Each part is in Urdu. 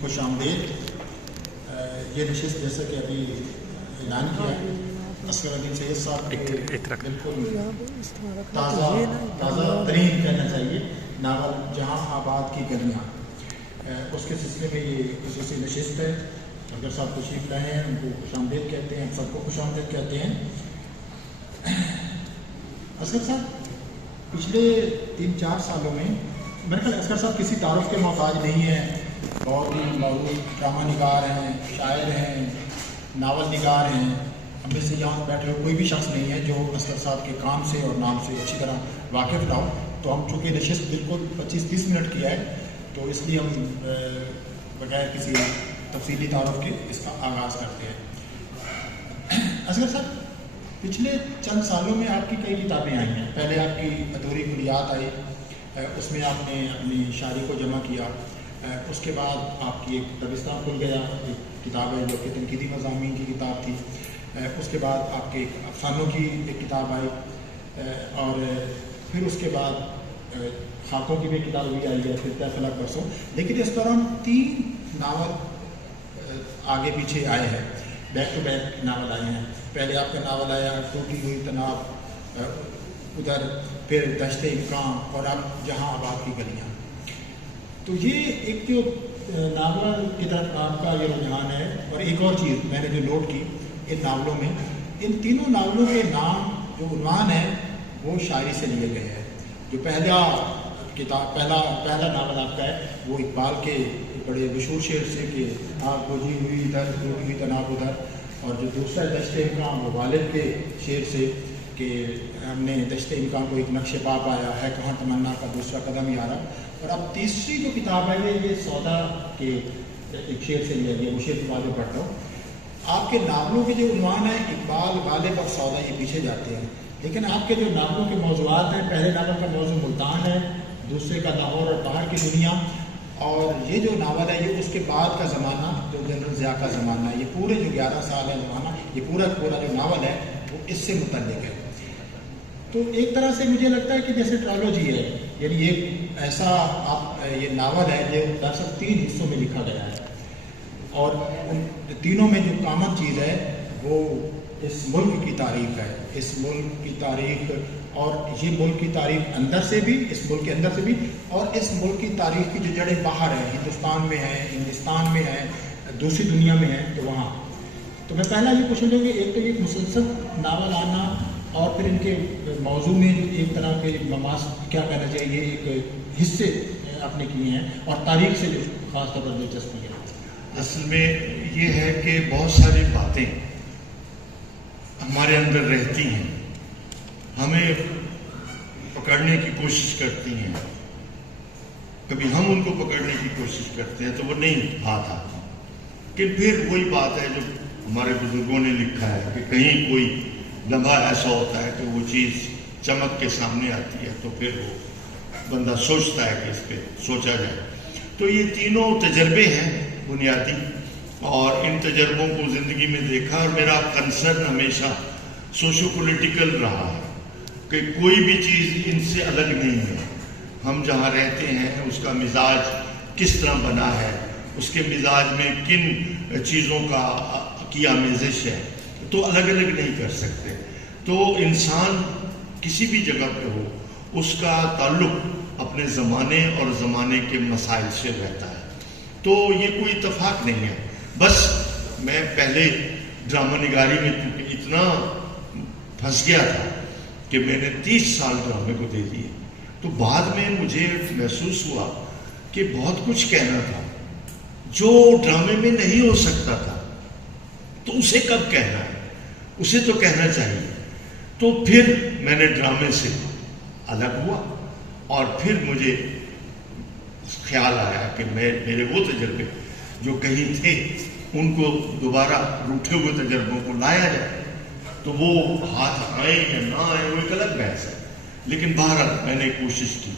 خوش آمدید. یہ نشست جیسا کہ ابھی اعلان کیا ہے اصغر الدین سید صاحب کے بالکل تازہ ترین کہنا چاہیے ناول جہاں آباد کی گلیاں، اس کے سلسلے میں یہ خصوصی نشست ہے. اگر صاحب تشریف لائے ہیں، ان کو خوش آمدید کہتے ہیں، ہم سب کو خوش آمدید کہتے ہیں. اصغر صاحب پچھلے 3-4 سالوں میں میرے خیال اصغر صاحب کسی تعارف کے محتاج نہیں ہیں. بہت ہی معروف ڈرامہ نگار ہیں، شاعر ہیں، ناول نگار ہیں. ہم میں سے یہاں بیٹھے ہوئے کوئی بھی شخص نہیں ہے جو اصغر صاحب کے کام سے اور نام سے اچھی طرح واقف نہ ہو. تو ہم چونکہ نشست بالکل 25-30 منٹ کیا ہے، تو اس لیے ہم بغیر کسی تفصیلی تعارف کے اس کا آغاز کرتے ہیں. اصغر صاحب پچھلے چند سالوں میں آپ کی کئی کتابیں آئی ہیں. پہلے آپ کی ادھوری کلیات آئی، اس میں آپ نے اپنی شاعری کو جمع کیا. اس کے بعد آپ کی ایک دبستان کھل گیا، ایک کتاب ہے جو کہ تنقیدی مضامین کی کتاب تھی. اس کے بعد آپ کے افسانوں کی ایک کتاب آئی، اور پھر اس کے بعد خاکوں کی بھی کتاب بھی آئی ہے، پھر طے فلک برسوں. لیکن اس دوران 3 ناول آگے پیچھے آئے ہیں، بیک ٹو بیک ناول آئے ہیں. پہلے آپ کا ناول آیا ٹوٹی ہوئی تناب، ادھر پھر دشت امکان، اور اب جہاں آباد کی گلیاں. تو یہ ایک جو ناول کی طرف آپ کا یہ رجحان ہے. اور ایک اور چیز میں نے جو نوٹ کی ان ناولوں میں، ان تینوں ناولوں کے نام جو عنوان ہے وہ شاعری سے لیے گئے ہیں. جو پہلا ناول آپ کا ہے وہ اقبال کے بڑے مشہور شعر سے کہ آگ بجھی ہوئی ادھر ٹوٹی ہوئی تناب ادھر، اور جو دوسرا دشت امکان وہ والد کے شعر سے کہ ہم نے دشت امکان کو ایک نقش پا پایا ہے، کہاں تمنا کا دوسرا قدم ہی آ رہا. اور اب تیسری جو کتاب ہے یہ سودا کے ایک شعر سے لیا گیا، وہ شعر کے بعد میں پڑھتا ہوں. آپ کے ناولوں کے جو عنوان ہیں اقبال، غالب اور سودا، یہ پیچھے جاتے ہیں. لیکن آپ کے جو ناولوں کے موضوعات ہیں، پہلے ناول کا موضوع ملتان ہے، دوسرے کا لاہور اور باہر کی دنیا، اور یہ جو ناول ہے یہ اس کے بعد کا زمانہ جو جنرل ضیاء کا زمانہ ہے. یہ پورے جو 11 سال ہے زمانہ، یہ پورا جو ناول ہے وہ اس سے متعلق ہے. تو ایک طرح سے مجھے لگتا ہے کہ جیسے ٹرالوجی ہے، یعنی ایک ایسا یہ ناول ہے جو دراصل 3 حصوں میں لکھا گیا ہے، اور ان تینوں میں جو کامن چیز ہے وہ اس ملک کی تاریخ ہے. اس ملک کی تاریخ، اور یہ ملک کی تاریخ اندر سے بھی، اس ملک کے اندر سے بھی، اور اس ملک کی تاریخ کی جو جڑیں باہر ہیں، ہندوستان میں ہیں، ہندوستان میں ہیں، دوسری دنیا میں ہیں، تو وہاں. تو میں پہلا یہ پوچھوں گا کہ ایک تو یہ مسلسل ناول آنا، اور پھر ان کے موضوع میں ایک طرح کے کیا کہنا چاہیے، ایک حصے آپ نے کیے ہیں، اور تاریخ سے جو خاص طور پر دلچسپی ہے. اصل میں یہ ہے کہ بہت ساری باتیں ہمارے اندر رہتی ہیں، ہمیں پکڑنے کی کوشش کرتی ہیں. کبھی ہم ان کو پکڑنے کی کوشش کرتے ہیں تو وہ نہیں ہاتھ آتی. کہ پھر وہی بات ہے جو ہمارے بزرگوں نے لکھا ہے کہ کہیں کوئی لمحہ ایسا ہوتا ہے کہ وہ چیز چمک کے سامنے آتی ہے، تو پھر وہ بندہ سوچتا ہے کہ اس پہ سوچا جائے. تو یہ تینوں تجربے ہیں بنیادی، اور ان تجربوں کو زندگی میں دیکھا. اور میرا کنسرن ہمیشہ سوشو پولیٹیکل رہا ہے کہ کوئی بھی چیز ان سے الگ نہیں ہے. ہم جہاں رہتے ہیں اس کا مزاج کس طرح بنا ہے، اس کے مزاج میں کن چیزوں کی آمیزش ہے، تو الگ الگ نہیں کر سکتے. تو انسان کسی بھی جگہ پہ ہو، اس کا تعلق اپنے زمانے اور زمانے کے مسائل سے رہتا ہے. تو یہ کوئی اتفاق نہیں ہے. بس میں پہلے ڈرامہ نگاری میں اتنا پھنس گیا تھا کہ میں نے 30 سال ڈرامے کو دے دیے. تو بعد میں مجھے محسوس ہوا کہ بہت کچھ کہنا تھا جو ڈرامے میں نہیں ہو سکتا تھا، تو اسے کب کہنا ہے، اسے تو کہنا چاہیے. تو پھر میں نے ڈرامے سے الگ ہوا، اور پھر مجھے خیال آیا کہ میرے وہ تجربے جو کہیں تھے ان کو دوبارہ روٹھے ہوئے تجربوں کو لایا جائے. تو وہ ہاتھ آئے یا نہ آئے وہ ایک الگ بحث ہے. لیکن بہرحال میں نے کوشش کی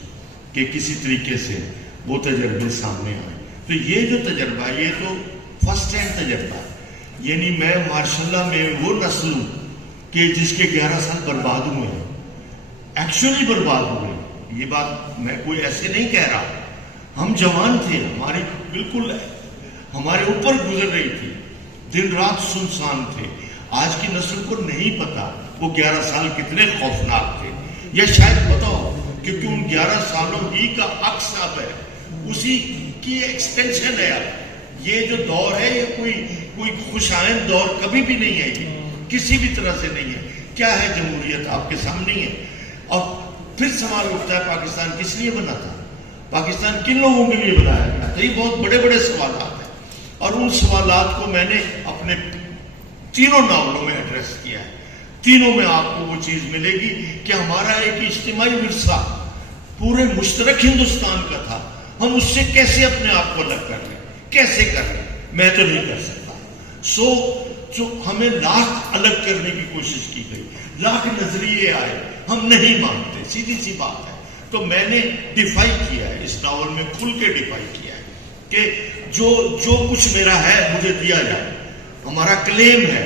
کہ کسی طریقے سے وہ تجربے سامنے آئے. تو یہ جو تجربہ ہے یہ تو فرسٹ ہینڈ تجربہ ہے. یعنی میں ماشاءاللہ میں وہ نسل ہوں کہ جس کے 11 سال برباد ہوئے ہیں، ایکچولی برباد ہوئے ہیں. یہ بات میں کوئی ایسے نہیں کہہ رہا. ہم جوان تھے، ہماری بالکل ہمارے اوپر گزر رہی تھی، دن رات سنسان تھے. آج کی نسل کو نہیں پتا وہ 11 سال کتنے خوفناک تھے، یا شاید پتا ہو کیونکہ ان 11 سالوں ہی کا عکس اب ہے، اسی کی ایکسٹینشن ہے. اب یہ جو دور ہے یہ کوئی خوش آئند دور کبھی بھی نہیں ہے، یہ کسی بھی طرح سے نہیں ہے. کیا ہے جمہوریت؟ آپ کے سامنے ہے. اور پھر سوال اٹھتا ہے پاکستان کس لیے بنا تھا، پاکستان کن لوگوں کے لیے بنایا گیا تھا؟ یہ بہت بڑے بڑے سوالات ہیں، اور ان سوالات کو میں نے اپنے تینوں ناولوں میں ایڈریس کیا ہے. تینوں میں آپ کو وہ چیز ملے گی کہ ہمارا ایک اجتماعی ورثہ پورے مشترک ہندوستان کا تھا، ہم اس سے کیسے اپنے آپ کو الگ کر لیں، کیسے کر لیں؟ میں تو نہیں کر سکتا. جو ہمیں لاکھ الگ کرنے کی کوشش کی گئی، لاکھ نظریے آئے، ہم نہیں مانتے، سیدھی سی بات ہے. تو میں نے ڈیفائی کیا ہے اس ناول میں، کھل کے ڈیفائی کیا ہے کہ جو کچھ میرا ہے مجھے دیا جائے. ہمارا کلیم ہے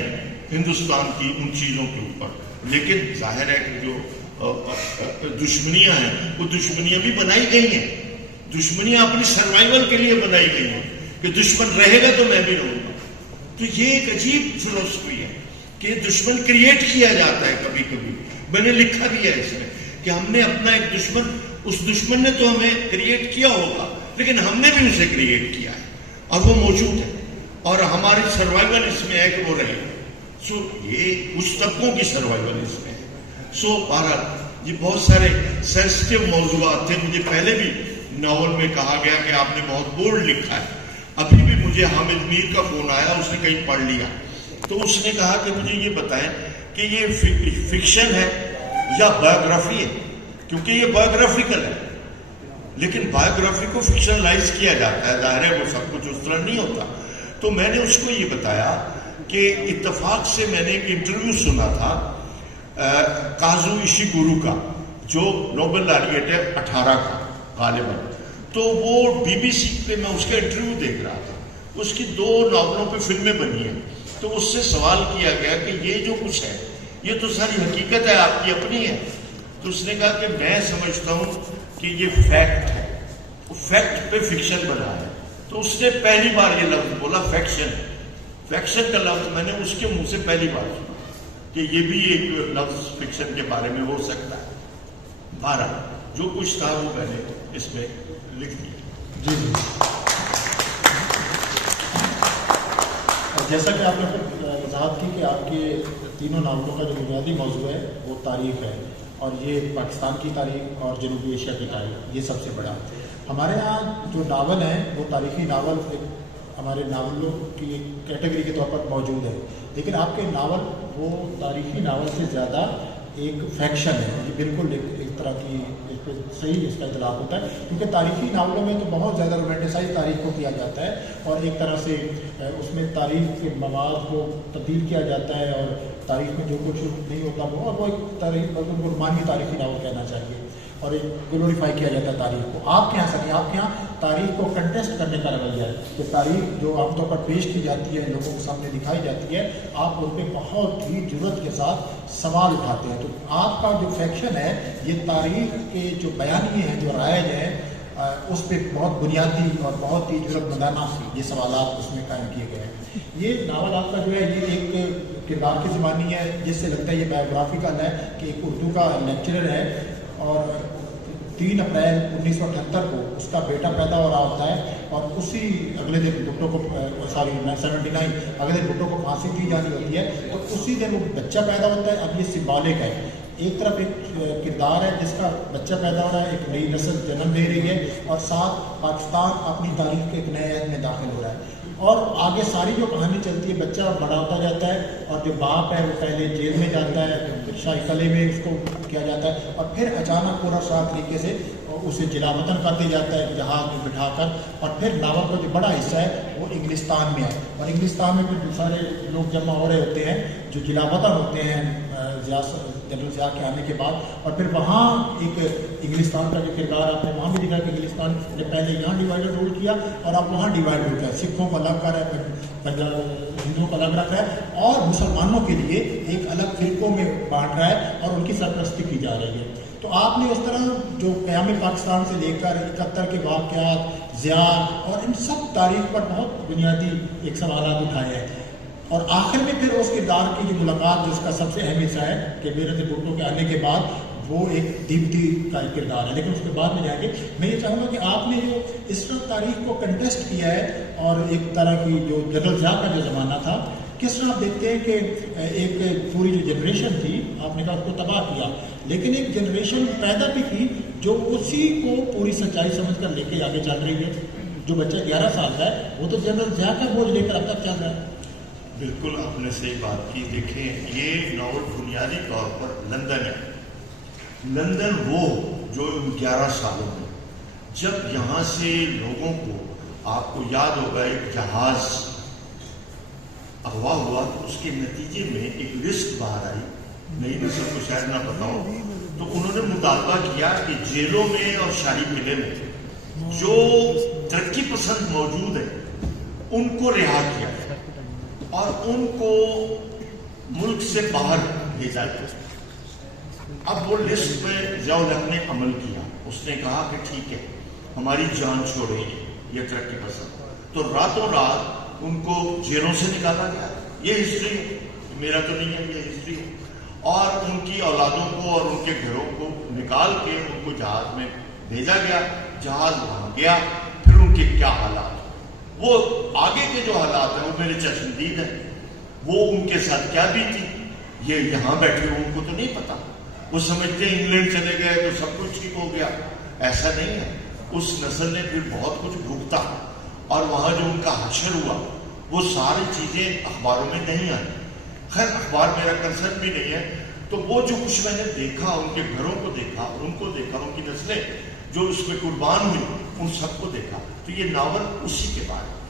ہندوستان کی ان چیزوں کے اوپر، لیکن ظاہر ہے کہ جو دشمنیاں ہیں وہ دشمنیاں بھی بنائی گئی ہیں. دشمنیاں اپنی سروائیول کے لیے بنائی گئی ہیں کہ دشمن رہے گا تو میں بھی رہوں گا. تو یہ ایک عجیب فلسفی ہے کہ دشمن کریٹ کیا جاتا ہے کبھی کبھی. میں نے لکھا بھی ہے اس میں کہ ہم نے اپنا ایک دشمن، اس دشمن نے تو ہمیں کریٹ کیا ہوگا لیکن ہم نے بھی اسے کریٹ کیا ہے اور وہ موجود ہے، اور ہماری سروائیول اس میں ہے کہ وہ رہے. یہ کچھ طبقوں کی سروائیول اس میں ہے. بہرحال یہ بہت سارے سینسٹیو موضوعات تھے. مجھے پہلے بھی ناول میں کہا گیا کہ آپ نے بہت بولڈ لکھا ہے. ابھی بھی مجھے حامد میر کا فون آیا، اس نے کہیں پڑھ لیا تو اس نے کہا کہ مجھے یہ بتائیں کہ یہ فکشن ہے یا بایوگرافی ہے، کیونکہ یہ بایوگرافیکل ہے. لیکن بایوگرافی کو فکشنلائز کیا جاتا ہے، ظاہر ہے وہ سب کچھ اس طرح نہیں ہوتا. تو میں نے اس کو یہ بتایا کہ اتفاق سے میں نے ایک انٹرویو سنا تھا کازو ایشیگورو کا، جو نوبل لاریٹ ہے 18 کا غالباً. تو وہ بی بی سی پہ میں اس کا انٹرویو دیکھ رہا تھا. اس کی 2 ناولوں پہ فلمیں بنی ہیں. تو اس سے سوال کیا گیا کہ یہ جو کچھ ہے یہ تو ساری حقیقت ہے، آپ کی اپنی ہے. تو اس نے کہا کہ میں سمجھتا ہوں کہ یہ فیکٹ ہے، فیکٹ پہ فکشن بنا ہے. تو اس نے پہلی بار یہ لفظ بولا فیکشن. فیکشن کا لفظ میں نے اس کے منہ سے پہلی بار سنا کہ یہ بھی ایک لفظ فکشن کے بارے میں ہو سکتا ہے. بہرحال جو کچھ تھا وہ میں نے اس میں لکھ دیا. جی جی، جیسا کہ آپ نے وضاحت کی کہ آپ کے تینوں ناولوں کا جو بنیادی موضوع ہے وہ تاریخ ہے، اور یہ پاکستان کی تاریخ اور جنوبی ایشیا کی تاریخ، یہ سب سے بڑا. ہمارے یہاں جو ناول ہیں وہ تاریخی ناول ہمارے ناولوں کی کیٹیگری کے طور پر موجود ہے، لیکن آپ کے ناول وہ تاریخی ناول سے زیادہ ایک فیکشن ہے. یہ بالکل ایک طرح کی اس پہ صحیح اس کا اطلاق ہوتا ہے، کیونکہ تاریخی ناولوں میں تو بہت زیادہ رومانٹیسائز تاریخ کو کیا جاتا ہے، اور ایک طرح سے اس میں تاریخ کے مواد کو تبدیل کیا جاتا ہے، اور تاریخ میں جو کچھ نہیں ہوتا وہ ایک تاریخ رومانوی تاریخی ناول کہنا چاہیے، اور ایک گلوریفائی کیا جاتا ہے تاریخ کو. آپ کے یہاں سر، آپ کے یہاں تاریخ کو کنٹیسٹ کرنے کا رویہ ہے کہ تاریخ جو عام طور پر پیش کی جاتی ہے، لوگوں کے سامنے دکھائی جاتی ہے، آپ ان پہ بہت ہی جرأت کے ساتھ سوال اٹھاتے ہیں. تو آپ کا جو فیکشن ہے یہ تاریخ کے جو بیانیے ہیں، جو رائج ہیں، اس پہ بہت بنیادی اور بہت ہی جرأت مندانہ یہ سوالات اس میں قائم کیے گئے ہیں. یہ ناول آپ کا جو ہے یہ ایک کردار کی زبانی ہے، جس سے لگتا ہے یہ بایوگرافیکل ہے کہ ایک اردو کا لیکچرر ہے، اور 3 اپریل 1978 کو اس کا بیٹا پیدا ہو رہا ہوتا ہے، اور اسی اگلے دن بھٹو کو 79 اگلے دن بھٹو کو پھانسی دی جانی ہوتی ہے، تو اسی دن وہ بچہ پیدا ہوتا ہے. اب یہ سمبولک ہے، ایک طرف ایک کردار ہے جس کا بچہ پیدا ہو رہا ہے، ایک نئی نسل جنم دے رہی ہے، اور ساتھ پاکستان اپنی تاریخ کے ایک نئے عہد میں داخل ہو رہا ہے. اور آگے ساری جو کہانی چلتی ہے، بچہ بڑا ہوتا جاتا ہے، اور جو باپ ہے وہ پہلے جیل میں جاتا ہے، پھر شاہی قلعے میں اس کو کیا جاتا ہے، اور پھر اچانک پورا شاہ طریقے سے اسے جلا وطن کر دیا جاتا ہے جہاز میں بٹھا کر. اور پھر ناول کا جو بڑا حصہ ہے وہ انگلستان میں ہے، اور انگلستان میں پھر سارے لوگ جمع ہو رہے ہوتے ہیں جو جلا وطن ہوتے ہیں جنرل ضیاء کے آنے کے بعد. اور پھر وہاں ایک انگلستان کا جو کردار آپ نے وہاں بھی دکھا کہ انگلستان نے پہلے یہاں ڈیوائڈ رول کیا اور اب وہاں ڈیوائڈ ہو گیا، سکھوں کو الگ کر ہے، ہندوؤں کو الگ رکھا ہے، اور مسلمانوں کے لیے ایک الگ فرقوں میں بانٹ رہا ہے اور ان کی سرپرستی کی جا رہی ہے. تو آپ نے اس طرح جو قیام پاکستان سے لے کر 71 کے واقعات، زیاد اور ان سب تاریخ پر بہت بنیادی ایک سوالات اٹھائے ہیں، اور آخر میں پھر اس کردار کی جو ملاقات جس کا سب سے اہم حصہ ہے کہ میرے سے بھٹو کے آنے کے بعد وہ ایک دیپتی کا ایک کردار ہے، لیکن اس کے بعد میں جائیں گے۔ میں یہ چاہوں گا کہ آپ نے جو اس طرح تاریخ کو کنٹیسٹ کیا ہے اور ایک طرح کی جو جنرل ضیاء کا جو زمانہ تھا، کس طرح آپ دیکھتے ہیں کہ ایک پوری جو جنریشن تھی، آپ نے کہا اس کو تباہ کیا، لیکن ایک جنریشن پیدا بھی کی جو اسی کو پوری سچائی سمجھ کر لے کے آگے چل رہی ہے۔ جو بچہ 11 سال کا ہے وہ تو جنرل ضیاء کا بوجھ لے کر اب تک چل رہا ہے۔ بالکل آپ نے صحیح بات کی۔ دیکھیں یہ ناول بنیادی طور پر لندن ہے، لندن وہ جو 11 سالوں میں جب یہاں سے لوگوں کو، آپ کو یاد ہوگا ایک جہاز اغوا ہوا تو اس کے نتیجے میں ایک لسٹ باہر آئی، نئی نسل کو شاید نہ پتا ہو، تو انہوں نے مطالبہ کیا کہ جیلوں میں اور شاہی قلعے میں جو ترقی پسند موجود ہے ان کو رہا کیا جائے اور ان کو ملک سے باہر بھیجا جائے۔ اب وہ لسٹ میں ضیاء الحق نے عمل کیا، اس نے کہا کہ ٹھیک ہے ہماری جان چھوڑیں یہ ترقی پسند، تو راتوں رات ان کو جیلوں سے نکالا گیا۔ یہ ہسٹری ہے، میرا تو نہیں ہے، یہ ہسٹری ہے۔ اور ان کی اولادوں کو اور ان کے گھروں کو نکال کے ان کو جہاز میں بھیجا گیا، جہاز وہاں گیا، پھر ان کے کیا حالات، وہ آگے کے جو حالات ہیں وہ میرے چشمدید ہیں، وہ ان کے ساتھ کیا بیتی یہ یہاں بیٹھے ہوئے ان کو تو نہیں پتا۔ وہ سمجھتے ہیں انگلینڈ چلے گئے تو سب کچھ ٹھیک ہو گیا، ایسا نہیں ہے۔ اس نسل نے پھر بہت کچھ بھگتا، اور وہاں جو ان کا حشر ہوا وہ ساری چیزیں اخباروں میں نہیں آئی۔ خیر اخبار میرا کنسرن بھی نہیں ہے، تو وہ جو کچھ میں نے دیکھا، ان کے گھروں کو دیکھا، ان کو دیکھا، ان کی نسلیں جو اس میں قربان ہوئی ان سب کو دیکھا، تو یہ ناول اسی کے بارے میں۔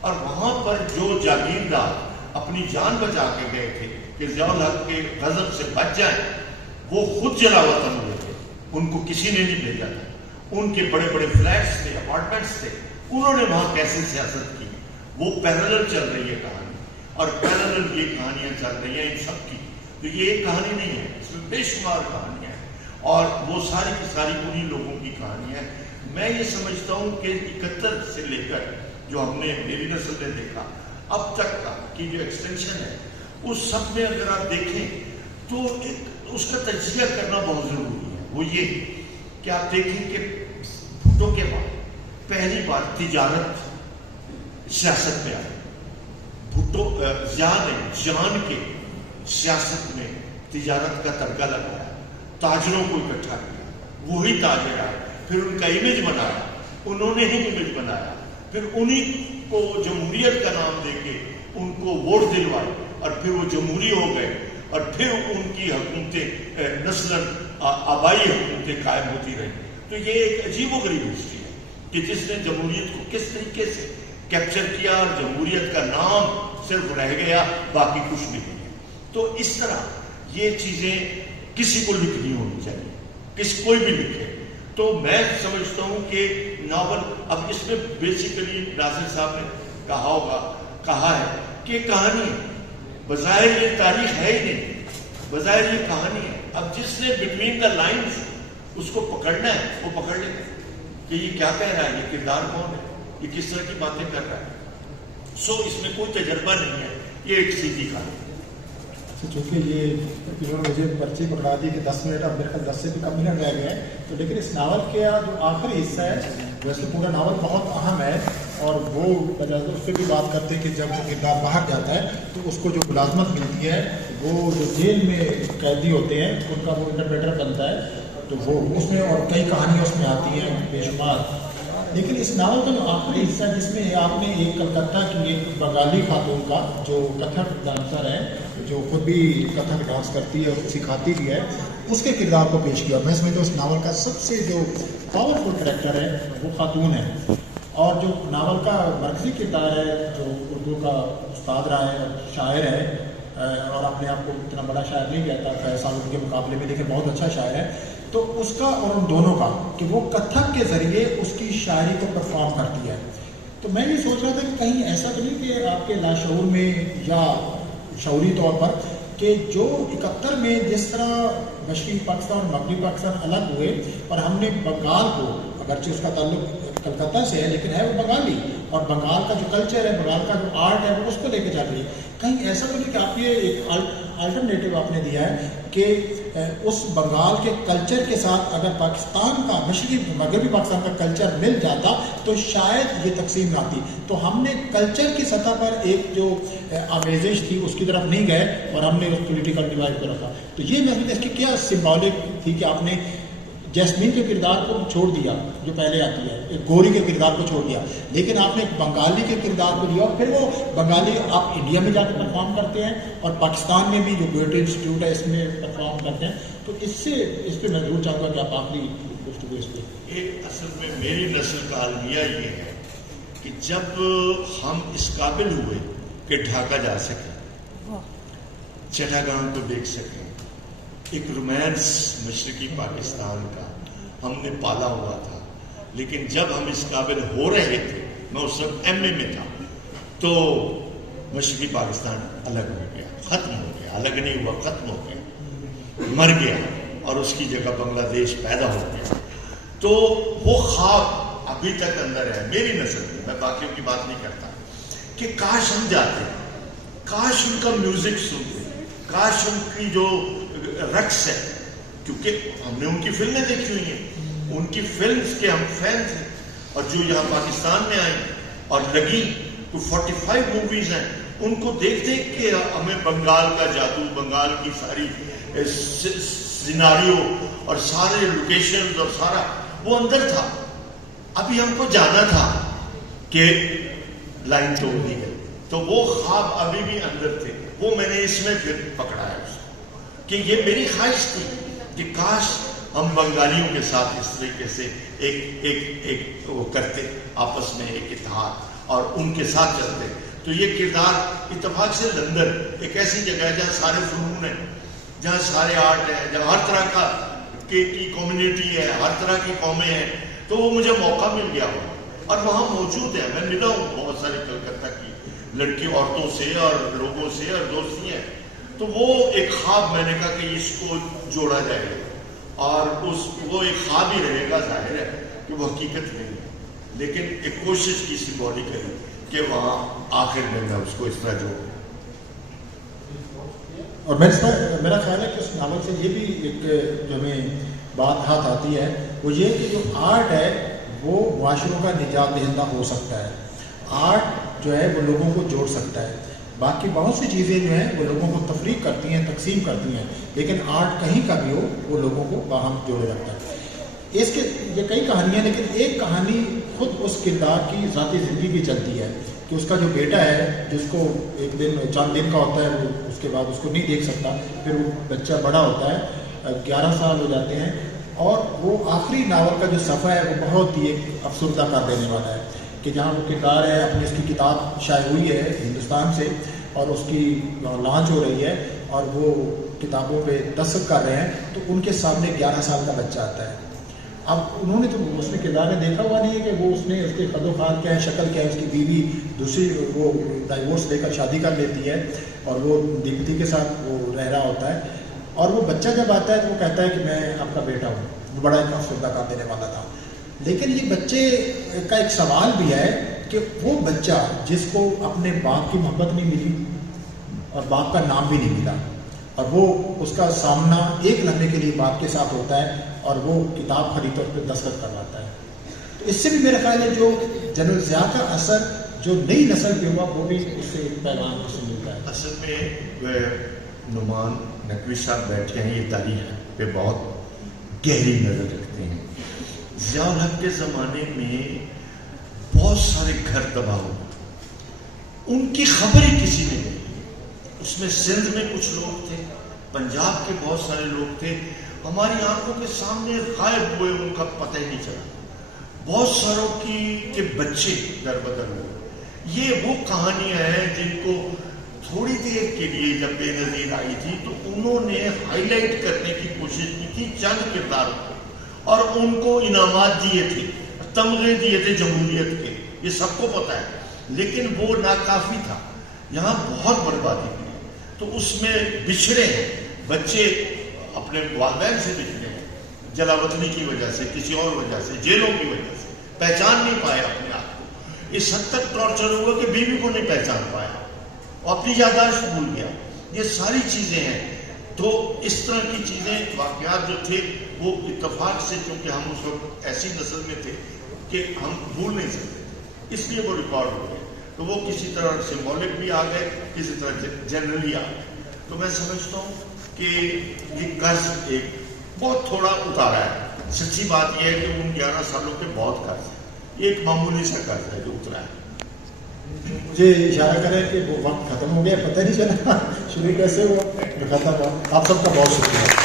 اور وہاں پر جو جاگیردار اپنی جان بچا کے گئے تھے کہ ضیاء الحق کے غضب سے بچ جائیں، وہ خود جلا وطن ہوئے تھے، ان کو کسی نے نہیں بھیجا تھا۔ ان کے بڑے بڑے فلیٹس تھے، اپارٹمنٹس تھے، انہوں نے وہاں کیسے سیاست کی، وہ پیرالل چل رہی ہے کہانی، اور پیرالل یہ کہانیاں چل رہی ہیں ان سب کی۔ تو یہ ایک کہانی نہیں ہے، اس میں بے شمار کہانیاں ہیں، اور وہ ساری کی ساری انہی لوگوں کی کہانیاں ہیں۔ میں یہ سمجھتا ہوں کہ 71 سے لے کر جو ہم نے میری نسل نے دیکھا اب تک کا کی جو ایکسٹینشن ہے، اس سب میں اگر آپ دیکھیں تو اس کا تجزیہ کرنا بہت ضروری ہے۔ وہ یہ کہ آپ دیکھیں کہ بھٹو کے بعد پہلی بار تجارت سیاست میں آئی۔ بھٹو ضیاء نے جان کے سیاست میں تجارت کا تڑکا لگایا، تاجروں کو اکٹھا کیا، وہی تاجر آئے، پھر ان کا امیج بنایا، انہوں نے ہی امیج بنایا، پھر انہی کو جمہوریت کا نام دے کے ان کو ووٹ دلوائے، اور پھر وہ جمہوری ہو گئے، اور پھر ان کی حکومتیں نسلاً آبائی حکومتیں قائم ہوتی رہیں۔ تو یہ ایک عجیب و غریب ہسٹری ہے کہ جس نے جمہوریت کو کس طریقے سے کیپچر کیا، اور جمہوریت کا نام صرف رہ گیا، باقی کچھ نہیں ہے۔ تو اس طرح یہ چیزیں کسی کو لکھنی ہونی چاہیے، کوئی بھی لکھے۔ تو میں سمجھتا ہوں کہ ناول، اب اس میں بیسیکلی ناصر صاحب نے کہا ہے کہ کہانی بظاہر یہ تاریخ ہے ہی نہیں، بظاہر یہ کہانی ہے۔ اب جس نے بٹوین دا لائنز اس کو پکڑنا ہے وہ پکڑ لے گا کہ یہ کیا کہہ رہا ہے، یہ کردار کون ہے، یہ کس طرح کی باتیں کر رہا ہے۔ اس میں کوئی تجربہ نہیں ہے، یہ ایک سیدھی کہانی ہے۔ چونکہ یہ انہوں نے مجھے پرچی پکڑا دی کہ 10 منٹ، اب میرے خیال 10 سے بھی کم منٹ رہ گئے ہیں، تو لیکن اس ناول کا جو آخری حصہ ہے ویسے پورا ناول بہت اہم ہے، اور وہ اس پہ بھی بات کرتے ہیں کہ جب وہ کردار باہر جاتا ہے تو اس کو جو ملازمت ملتی ہے، وہ جو جیل میں قیدی ہوتے ہیں ان کا وہ انٹرپریٹر بنتا ہے، تو وہ اس میں اور کئی کہانیاں اس میں آتی ہیں بے شمار۔ لیکن اس ناول کا جو آخری حصہ جس میں آپ نے ایک کلکتہ کی ایک بنگالی خاتون کا جو کتھک ڈانسر ہے، جو خود بھی کتھک ڈانس کرتی ہے اور سکھاتی بھی ہے، اس کے کردار کو پیش کیا۔ میں سمجھتا ہوں اس ناول کا سب سے جو پاورفل کریکٹر ہے وہ خاتون ہے، اور جو ناول کا مرکزی کردار ہے جو اردو کا استاد رہا ہے، شاعر ہے، اور اپنے آپ کو اتنا بڑا شاعر نہیں کہتا فیض صاحب کے مقابلے میں، لیکن بہت اچھا شاعر ہے، تو اس کا اور ان دونوں کا کہ وہ کتھک کے ذریعے اس کی شاعری کو پرفارم کرتی ہے۔ تو میں یہ سوچ رہا تھا کہ کہیں ایسا تو نہیں کہ آپ کے لاشعور میں یا شعوری طور پر کہ جو 71 میں جس طرح مشرقی پاکستان اور مغربی پاکستان الگ ہوئے اور ہم نے بنگال کو، اگرچہ اس کا تعلق کلکتہ سے ہے لیکن ہے وہ بنگالی، اور بنگال کا جو کلچر ہے، بنگال کا جو آرٹ ہے وہ اس کو لے کے چل رہی ہے. کہیں ایسا تو نہیں کہ آپ یہ ایک الٹرنیٹو آپ نے دیا ہے کہ اس بنگال کے کلچر کے ساتھ اگر پاکستان کا مشرقی مغربی پاکستان کا کلچر مل جاتا تو شاید یہ تقسیم نہ آتی. تو ہم نے کلچر کی سطح پر ایک جو آمیزش تھی اس کی طرف نہیں گئے اور ہم نے اس پولیٹیکل ڈیوائڈ کو رکھا. تو یہ میں اس کی کیا سمبولک تھی کہ آپ نے جیسمین کے کردار کو چھوڑ دیا جو پہلے آتی ہے، ایک گوری کے کردار کو چھوڑ دیا، لیکن آپ نے ایک بنگالی کے کردار کو لیا اور پھر وہ بنگالی آپ انڈیا میں جا کے پرفارم کرتے ہیں اور پاکستان میں بھی جو گوئٹے انسٹیٹیوٹ ہے اس میں پرفارم کرتے ہیں. تو اس پہ میں ضرور چاہوں گا کہ آپ آخری گفتگو اس پہ. اصل میں میری نسل کا المیہ یہ ہے کہ جب ہم اس قابل ہوئے کہ ڈھاکہ جا سکیں، چٹاگان کو دیکھ سکیں، ایک رومانس مشرقی پاکستان کا ہم نے پالا ہوا تھا، لیکن جب ہم اس قابل ہو رہے تھے، میں اس وقت ایم اے میں تھا، تو مشرقی پاکستان الگ ہو گیا، ختم ہو گیا. الگ نہیں ہوا، ختم ہو گیا، مر گیا، اور اس کی جگہ بنگلہ دیش پیدا ہو گیا. تو وہ خواب ابھی تک اندر ہے میری نسل میں، میں باقیوں کی بات نہیں کرتا، کہ کاش ہم جاتے، کاش ان کا میوزک سنتے، کاش ان کی جو رقص ہے، کیونکہ ہم نے ان کی فلمیں دیکھی ہوئی ہیں، ان کی فلمز کے ہم فین تھے، اور جو یہاں پاکستان میں آئیں اور لگی تو 45 موویز ہیں، ان کو دیکھ دیکھ کے ہمیں بنگال کا جادو، بنگال کی ساری سیناریو اور سارے لوکیشنز اور سارا وہ اندر تھا. ابھی ہم کو جانا تھا کہ لائن توڑ دی گئی، تو وہ خواب ابھی بھی اندر تھے. وہ میں نے اس میں پھر پکڑا ہے اس کو، کہ یہ میری خواہش تھی کہ کاش ہم بنگالیوں کے ساتھ اس طریقے سے ایک وہ کرتے، آپس میں ایک اتحاد اور ان کے ساتھ چلتے. تو یہ کردار اتفاق سے لندن ایک ایسی جگہ ہے جہاں سارے فنون ہیں، جہاں سارے آرٹ ہیں، جہاں ہر طرح کا کی کمیونٹی ہے، ہر طرح کی قومیں ہیں. تو وہ مجھے موقع مل گیا ہوا اور وہاں موجود ہے. میں ملا ہوں بہت ساری کلکتہ کی لڑکی عورتوں سے اور لوگوں سے اور دوستی ہیں. تو وہ ایک خواب میں نے کہا کہ اس کو جوڑا جائے گا، اور وہ ایک خواب ہی رہے گا. ظاہر ہے کہ وہ حقیقت نہیں ہے، لیکن ایک کوشش کی سمبولکلی کہ وہاں آخر میں اس کو اس طرح جوڑوں. اور میرا خیال ہے کہ اس ناول سے یہ بھی ایک جو ہمیں بات ہاتھ آتی ہے وہ یہ کہ جو آرٹ ہے وہ معاشروں کا نجات دہندہ ہو سکتا ہے. آرٹ جو ہے وہ لوگوں کو جوڑ سکتا ہے. باقی بہت سی چیزیں جو ہیں وہ لوگوں کو تفریق کرتی ہیں، تقسیم کرتی ہیں، لیکن آرٹ کہیں کا بھی ہو وہ لوگوں کو باہم جوڑے رکھتا ہے. اس کے یہ کئی کہانیاں، لیکن ایک کہانی خود اس کردار کی ذاتی زندگی بھی چلتی ہے کہ اس کا جو بیٹا ہے جس کو ایک دن چند دن کا ہوتا ہے، وہ اس کے بعد اس کو نہیں دیکھ سکتا، پھر وہ بچہ بڑا ہوتا ہے، 11 سال ہو جاتے ہیں، اور وہ آخری ناول کا جو صفحہ ہے وہ بہت ہی ایک افسردہ کر دینے والا ہے کہ جہاں وہ کردار ہے اپنی، اس کی کتاب شائع ہوئی ہے ہندوستان سے اور اس کی لانچ ہو رہی ہے اور وہ کتابوں پہ دستخط کر رہے ہیں، تو ان کے سامنے 11 سال کا بچہ آتا ہے. اب انہوں نے تو اس نے کردار نے دیکھا ہوا نہیں ہے کہ وہ اس نے اس کے قد و خال کیا ہے، شکل کیا ہے، اس کی بیوی دوسری وہ ڈائیورس لے کر شادی کر لیتی ہے اور وہ دیوتی کے ساتھ وہ رہ رہا ہوتا ہے. اور وہ بچہ جب آتا ہے تو وہ کہتا ہے کہ میں آپ کا بیٹا ہوں. وہ بڑا ایک افسردہ کر دینے والا تھا. لیکن یہ بچے کا ایک سوال بھی ہے کہ وہ بچہ جس کو اپنے باپ کی محبت نہیں ملی اور باپ کا نام بھی نہیں ملا، اور وہ اس کا سامنا ایک لمحے کے لیے باپ کے ساتھ ہوتا ہے اور وہ کتاب خرید کر اس پہ دستخط کرواتا ہے. تو اس سے بھی میرا خیال ہے جو جنرل ضیاء کا اثر جو نئی نسل پہ ہوا وہ بھی اس سے پیغام اس سے ملتا ہے. اصل میں نعمان نقوی صاحب بیٹھے ہیں، یہ تاریخ پہ بہت گہری نظر رکھتے ہیں. ضیاء الحق کے زمانے میں بہت سارے گھر تباہ ہوئے، ان کی خبر ہی کسی نے نہیں. اس میں سندھ میں کچھ لوگ تھے، پنجاب کے بہت سارے لوگ تھے، ہماری آنکھوں کے سامنے غائب ہوئے، ان کا پتہ ہی نہیں چلا. بہت ساروں کے بچے در بدر ہوئے. یہ وہ کہانیاں ہیں جن کو تھوڑی دیر کے لیے جب بے نظیر آئی تھی تو انہوں نے ہائی لائٹ کرنے کی کوشش کی تھی چند کرداروں کو، اور ان کو انعامات دیے تھے، تمغے دیے تھے جمہوریت کے، یہ سب کو پتہ ہے. لیکن وہ ناکافی تھا، یہاں بہت بربادی ہوئی. تو اس میں بچھڑے ہیں بچے، اپنے والدین سے بچھڑے ہیں، جلا وطنی کی وجہ سے، کسی اور وجہ سے، جیلوں کی وجہ سے، پہچان نہیں پائے اپنے آپ کو، اس حد تک ٹارچر ہوا کہ بیوی کو نہیں پہچان پایا اور اپنی یادداشت بھول گیا. یہ ساری چیزیں ہیں. تو اس طرح کی چیزیں، واقعات جو تھے وہ اتفاق سے، چونکہ ہم اس وقت ایسی نسل میں تھے کہ ہم بھول نہیں سکتے، اس لیے وہ ریکارڈ ہو گئے. تو وہ کسی طرح سمبولک بھی آ گئے، کسی طرح جنرلی آ گئے. تو میں سمجھتا ہوں کہ یہ قرض ایک بہت تھوڑا اتارا ہے. سچی بات یہ ہے کہ ان 11 سالوں کے بہت قرض ہے، یہ ایک معمولی سا قرض ہے جو اترا ہے. مجھے اشارہ کریں کہ وہ وقت ختم ہو گیا، پتہ نہیں چلا شروع کیسے ہوا ختم ہوا. آپ سب کا بہت شکریہ.